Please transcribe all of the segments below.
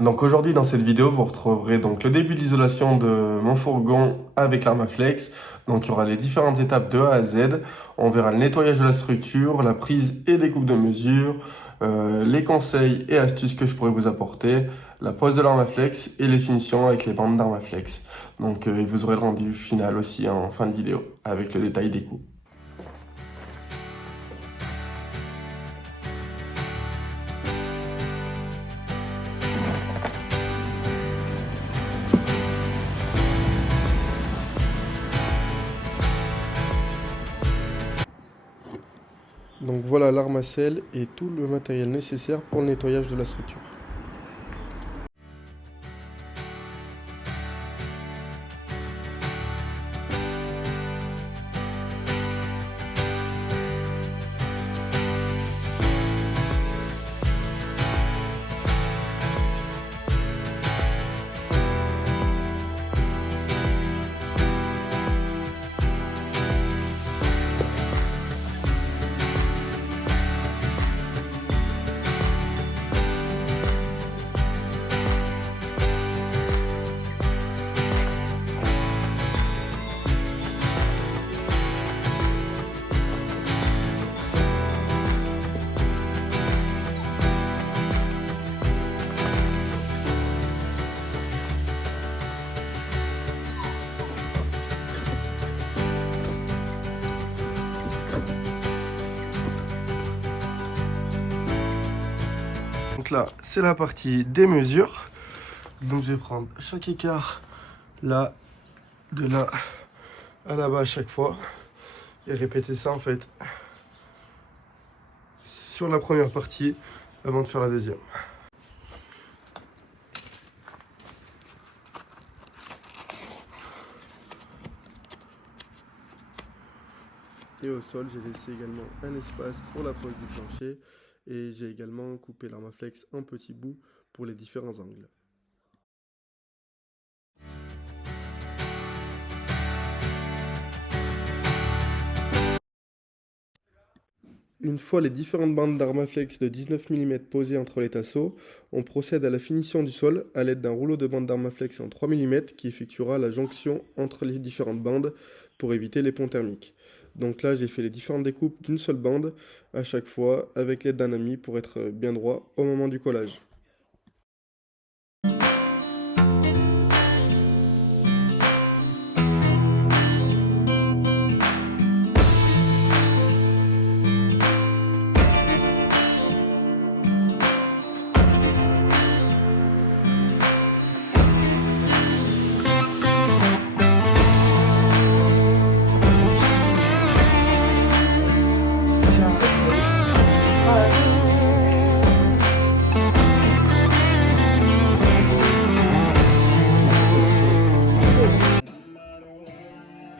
Donc aujourd'hui dans cette vidéo vous retrouverez donc le début de l'isolation de mon fourgon avec l'Armaflex. Donc il y aura les différentes étapes de A à Z. On verra le nettoyage de la structure, la prise et découpe de mesure, les conseils et astuces que je pourrais vous apporter, la pose de l'Armaflex et les finitions avec les bandes d'Armaflex. Donc et vous aurez le rendu final aussi en fin de vidéo avec le détail des coûts. Donc voilà l'arme à sel et tout le matériel nécessaire pour le nettoyage de la structure. Donc là, c'est la partie des mesures. Donc je vais prendre chaque écart là, de là à là-bas à chaque fois. Et répéter ça en fait sur la première partie avant de faire la deuxième. Et au sol, j'ai laissé également un espace pour la pose du plancher. Et j'ai également coupé l'Armaflex en petits bouts pour les différents angles. Une fois les différentes bandes d'Armaflex de 19 mm posées entre les tasseaux, on procède à la finition du sol à l'aide d'un rouleau de bande d'Armaflex en 3 mm qui effectuera la jonction entre les différentes bandes pour éviter les ponts thermiques. Donc là, j'ai fait les différentes découpes d'une seule bande à chaque fois avec l'aide d'un ami pour être bien droit au moment du collage.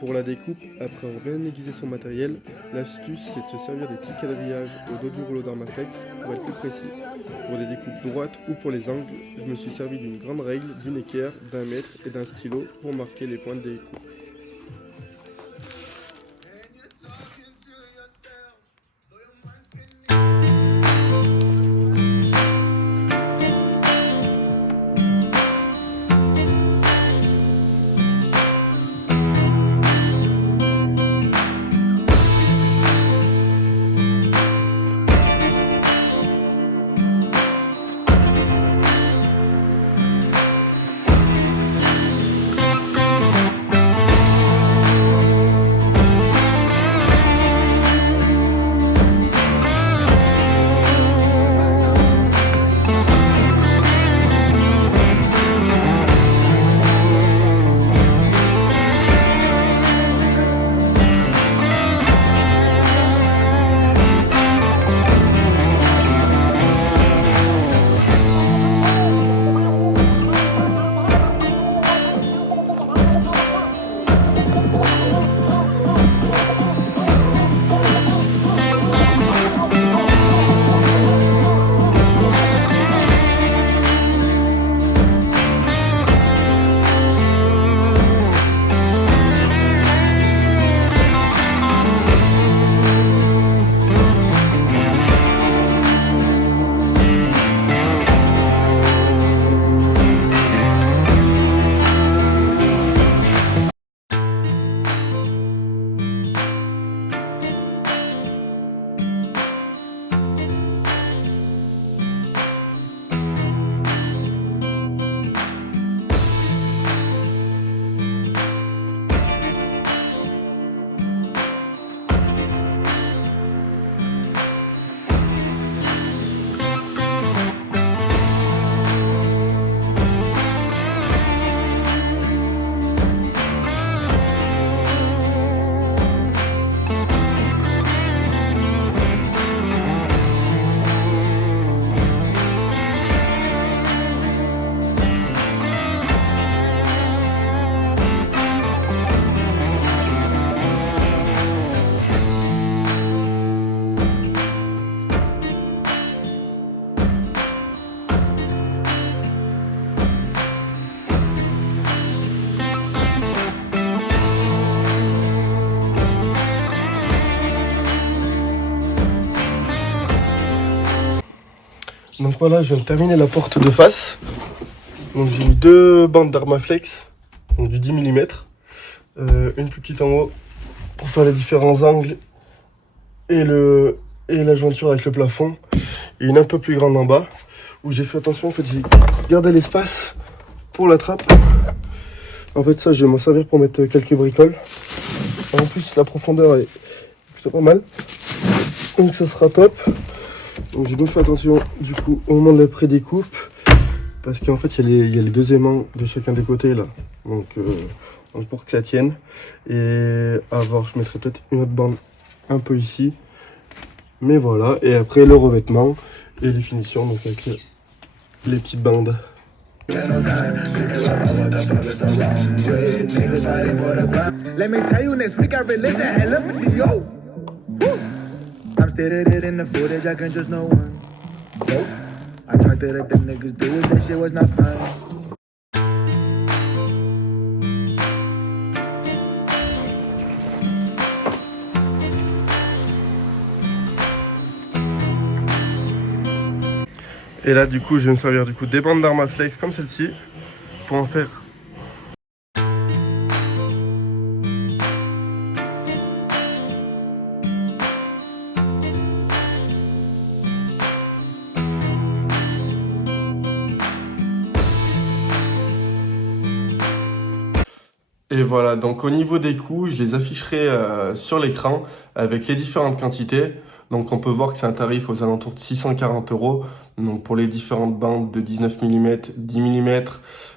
Pour la découpe, après avoir bien aiguisé son matériel, l'astuce c'est de se servir des petits quadrillages au dos du rouleau d'Armaflex pour être plus précis. Pour des découpes droites ou pour les angles, je me suis servi d'une grande règle, d'une équerre, d'un mètre et d'un stylo pour marquer les points de découpe. Donc voilà, je viens de terminer la porte de face. Donc j'ai mis deux bandes d'Armaflex, donc du 10 mm. Une plus petite en haut pour faire les différents angles et la jointure avec le plafond. Et une un peu plus grande en bas où j'ai fait attention, en fait j'ai gardé l'espace pour la trappe. En fait ça je vais m'en servir pour mettre quelques bricoles. En plus la profondeur est plutôt pas mal. Donc ça sera top. Donc j'ai bien fait attention du coup au moment de la pré-découpe. Parce qu'en fait il y a les deux aimants de chacun des côtés là. Donc pour que ça tienne. Et à voir, je mettrai peut-être une autre bande un peu ici. Mais voilà, et après le revêtement et les finitions, donc avec les petites bandes. Let me tell you, next week I release a hell of a video. I'm still in the footage, I can just no one. I tried to let them niggas do it, that shit was not fun. Et là du coup je vais me servir du coup des bandes d'Armaflex comme celle-ci pour en faire. Et voilà, donc au niveau des coûts, je les afficherai sur l'écran avec les différentes quantités. Donc on peut voir que c'est un tarif aux alentours de 640 €. Donc pour les différentes bandes de 19 mm, 10 mm,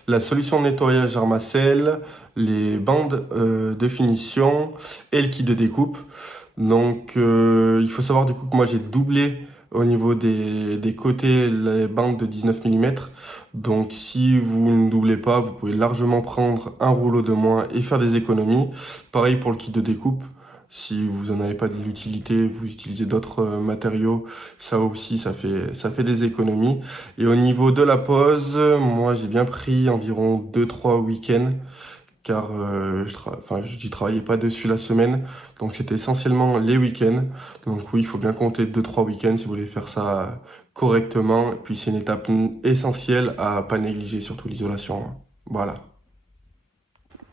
la solution de nettoyage Armacell, les bandes de finition et le kit de découpe. Donc il faut savoir du coup que moi j'ai doublé au niveau des côtés les bandes de 19 mm. Donc si vous ne doublez pas, vous pouvez largement prendre un rouleau de moins et faire des économies. Pareil pour le kit de découpe. Si vous n'en avez pas de l'utilité, vous utilisez d'autres matériaux, ça aussi, ça fait des économies. Et au niveau de la pose, moi j'ai bien pris environ 2-3 week-ends, car j'y travaillais pas dessus la semaine, donc c'était essentiellement les week-ends. Donc oui, il faut bien compter 2-3 week-ends si vous voulez faire ça correctement. Et puis c'est une étape essentielle à pas négliger, surtout l'isolation. Voilà.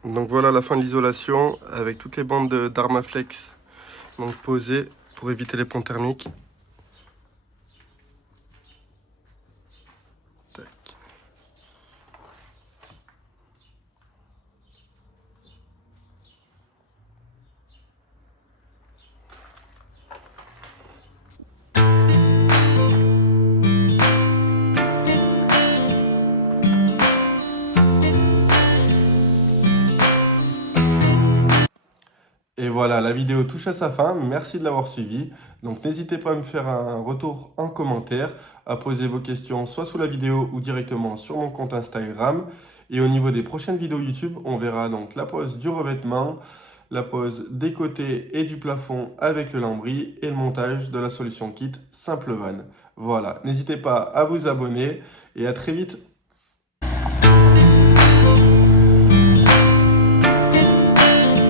Donc voilà la fin de l'isolation avec toutes les bandes d'Armaflex donc posées pour éviter les ponts thermiques. Tac. Et voilà, la vidéo touche à sa fin. Merci de l'avoir suivi. Donc n'hésitez pas à me faire un retour en commentaire, à poser vos questions soit sous la vidéo ou directement sur mon compte Instagram. Et au niveau des prochaines vidéos YouTube, on verra donc la pose du revêtement, la pose des côtés et du plafond avec le lambris et le montage de la solution kit Simple Van. Voilà, n'hésitez pas à vous abonner et à très vite.